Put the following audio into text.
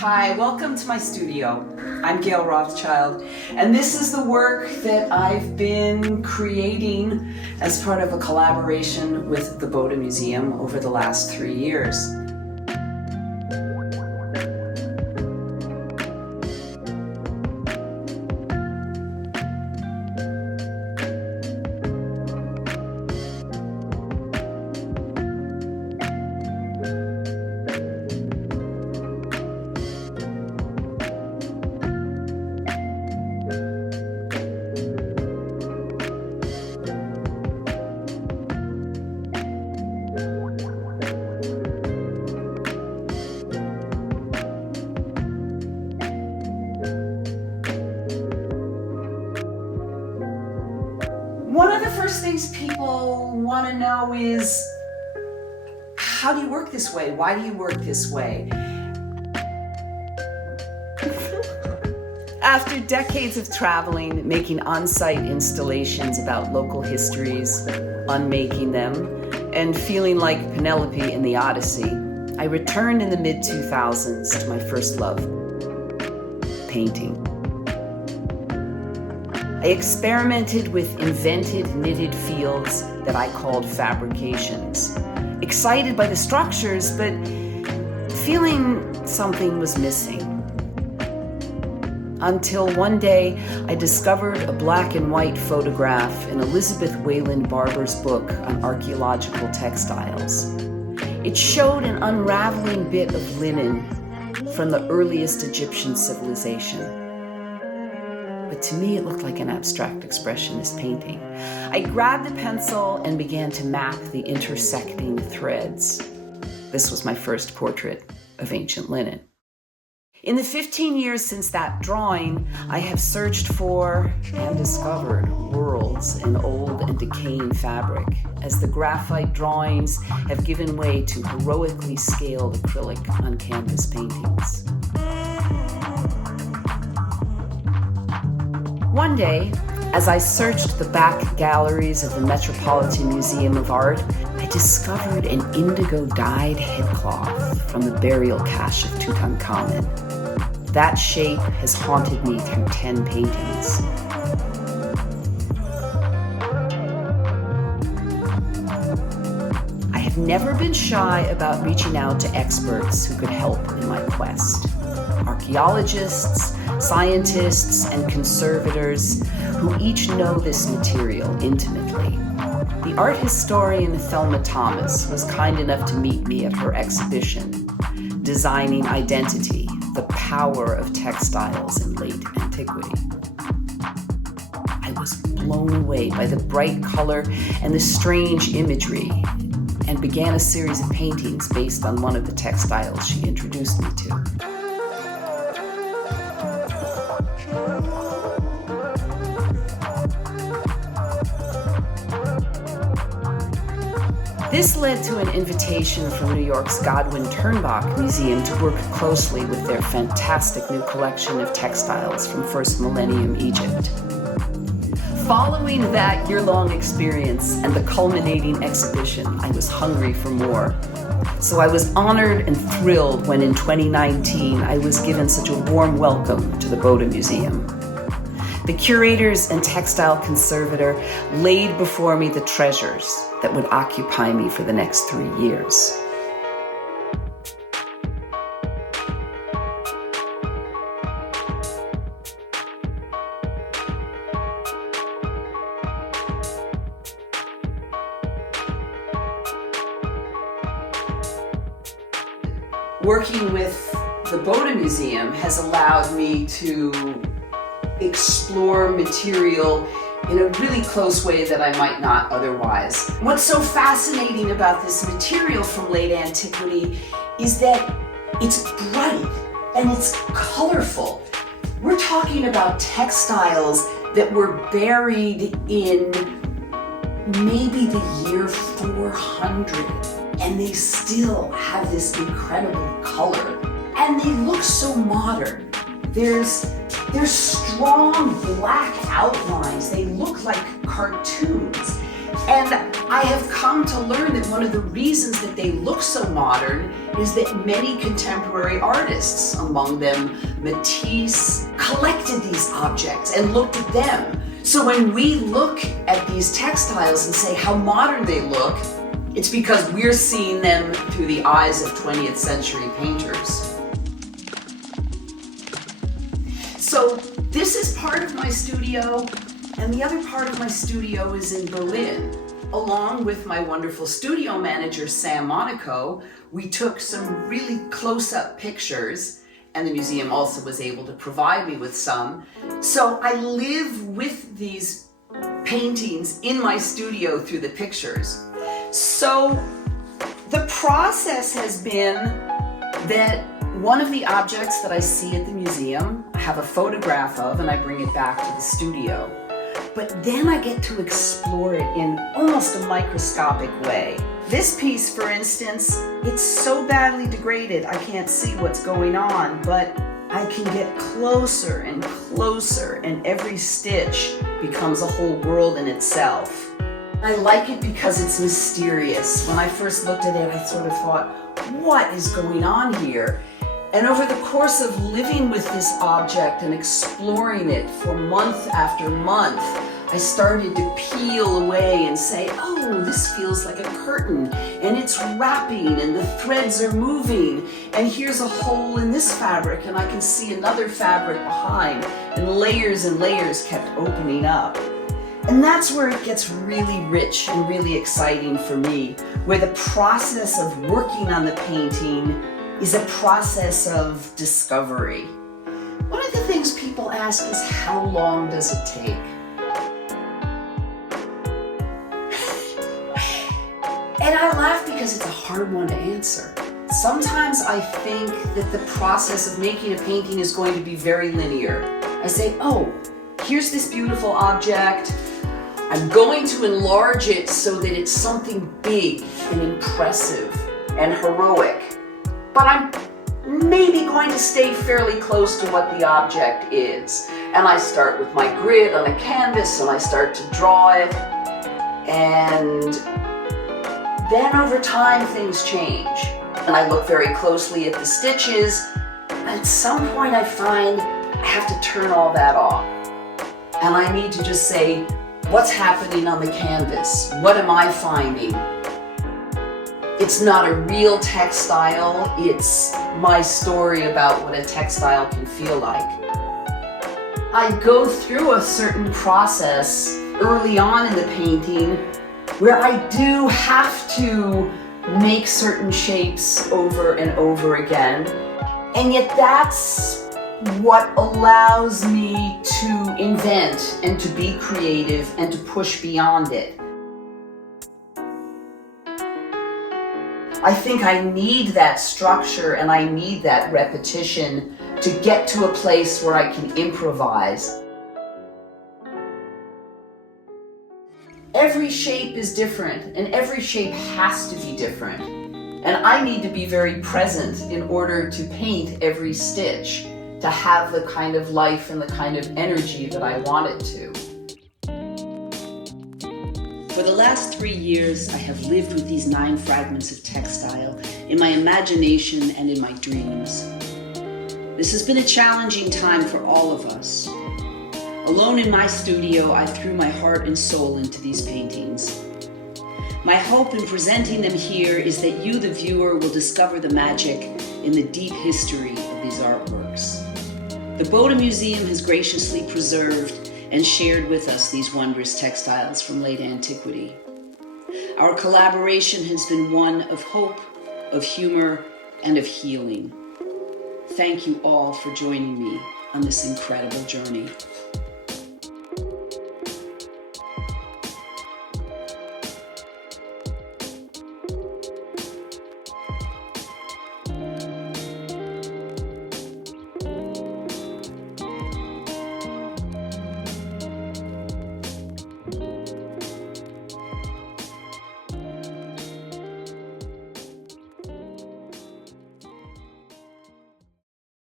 Hi, welcome to my studio. I'm Gail Rothschild, and this is the work that I've been creating as part of a collaboration with the Bode Museum over the last 3 years. One of the first things people want to know is, how do you work this way? Why do you work this way? After decades of traveling, making on-site installations about local histories, unmaking them, and feeling like Penelope in the Odyssey, I returned in the mid-2000s to my first love, painting. I experimented with invented knitted fields that I called fabrications. Excited by the structures, but feeling something was missing. Until one day, I discovered a black and white photograph in Elizabeth Wayland Barber's book on archaeological textiles. It showed an unraveling bit of linen from the earliest Egyptian civilization. But to me, it looked like an abstract expressionist painting. I grabbed a pencil and began to map the intersecting threads. This was my first portrait of ancient linen. In the 15 years since that drawing, I have searched for and discovered worlds in old and decaying fabric, as the graphite drawings have given way to heroically scaled acrylic on canvas paintings. One day, as I searched the back galleries of the Metropolitan Museum of Art, I discovered an indigo-dyed headcloth from the burial cache of Tutankhamun. That shape has haunted me through 10 paintings. I have never been shy about reaching out to experts who could help in my quest. Archaeologists, scientists, and conservators who each know this material intimately. The art historian Thelma Thomas was kind enough to meet me at her exhibition, Designing Identity, the Power of Textiles in Late Antiquity. I was blown away by the bright color and the strange imagery, and began a series of paintings based on one of the textiles she introduced me to. This led to an invitation from New York's Godwin Turnbach Museum to work closely with their fantastic new collection of textiles from First Millennium Egypt. Following that year-long experience and the culminating exhibition, I was hungry for more. So I was honored and thrilled when in 2019 I was given such a warm welcome to the Bode Museum. The curators and textile conservator laid before me the treasures that would occupy me for the next 3 years. Working with the Bode Museum has allowed me to explore material in a really close way that I might not otherwise. What's so fascinating about this material from late antiquity is that it's bright and it's colorful. We're talking about textiles that were buried in maybe the year 400, and they still have this incredible color, and they look so modern. There's strong black outlines. They look like cartoons. And I have come to learn that one of the reasons that they look so modern is that many contemporary artists, among them Matisse, collected these objects and looked at them. So when we look at these textiles and say how modern they look, it's because we're seeing them through the eyes of 20th century painters. So this is part of my studio, and the other part of my studio is in Berlin. Along with my wonderful studio manager, Sam Monaco, we took some really close-up pictures, and the museum also was able to provide me with some. So I live with these paintings in my studio through the pictures. So the process has been that one of the objects that I see at the museum, I have a photograph of, and I bring it back to the studio. But then I get to explore it in almost a microscopic way. This piece, for instance, it's so badly degraded I can't see what's going on, but I can get closer and closer, and every stitch becomes a whole world in itself. I like it because it's mysterious. When I first looked at it, I sort of thought, what is going on here? And over the course of living with this object and exploring it for month after month, I started to peel away and say, oh, this feels like a curtain, and it's wrapping, and the threads are moving, and here's a hole in this fabric, and I can see another fabric behind, and layers kept opening up. And that's where it gets really rich and really exciting for me, where the process of working on the painting is a process of discovery. One of the things people ask is, how long does it take? And I laugh because it's a hard one to answer. Sometimes I think that the process of making a painting is going to be very linear. I say, oh, here's this beautiful object. I'm going to enlarge it so that it's something big and impressive and heroic. But I'm maybe going to stay fairly close to what the object is. And I start with my grid on a canvas and I start to draw it. And then over time things change. And I look very closely at the stitches. At some point I find I have to turn all that off. And I need to just say, what's happening on the canvas? What am I finding? It's not a real textile, it's my story about what a textile can feel like. I go through a certain process early on in the painting where I do have to make certain shapes over and over again, and yet that's what allows me to invent and to be creative and to push beyond it. I think I need that structure and I need that repetition to get to a place where I can improvise. Every shape is different and every shape has to be different. And I need to be very present in order to paint every stitch, to have the kind of life and the kind of energy that I want it to. For the last 3 years, I have lived with these 9 fragments of textile in my imagination and in my dreams. This has been a challenging time for all of us. Alone in my studio, I threw my heart and soul into these paintings. My hope in presenting them here is that you, the viewer, will discover the magic in the deep history of these artworks. The Bode Museum has graciously preserved and shared with us these wondrous textiles from late antiquity. Our collaboration has been one of hope, of humor, and of healing. Thank you all for joining me on this incredible journey.